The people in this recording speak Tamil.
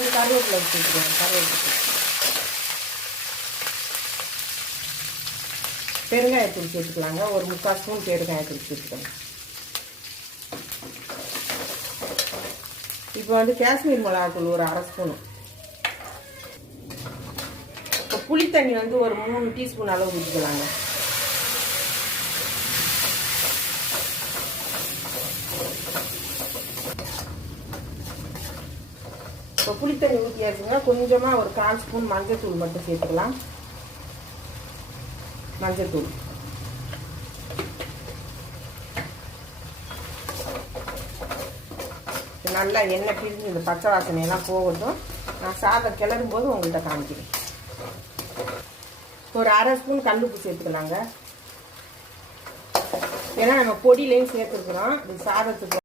கொஞ்சம் கருவேப்பிலை சேர்த்துக்கோங்க. கருவேப்பிலை, பெருங்காயத்தூள் சேர்த்துக்கலாங்க. ஒரு 3/4 ஸ்பூன் பெருங்காயத்தூள் சேர்த்துக்கோங்க. இப்போ வந்து காஷ்மீர் மிளகாத்தூள் ஒரு 1/2 ஸ்பூனு. இப்போ புளி தண்ணி வந்து ஒரு 3 டீஸ்பூன் அளவு ஊற்றிக்கலாங்க. இப்போ புளித்தண்ணி ஊற்றியாச்சுங்க. கொஞ்சமாக ஒரு 1/4 ஸ்பூன் மஞ்சத்தூள் மட்டும் சேர்த்துக்கலாம். மஞ்சத்தூள் நல்லா எண்ணெய் பிரிஞ்சு இந்த பச்சை வாசனையெல்லாம் போகட்டும். நான் சாதம் கிளறும் போது உங்கள்கிட்ட காமிக்கிறேன். ஒரு 1/2 ஸ்பூன் கல்லுப்பு சேர்த்துக்கலாங்க. ஏன்னா நம்ம பொடியிலையும் சேர்த்துருக்குறோம். இது சாதத்துக்கு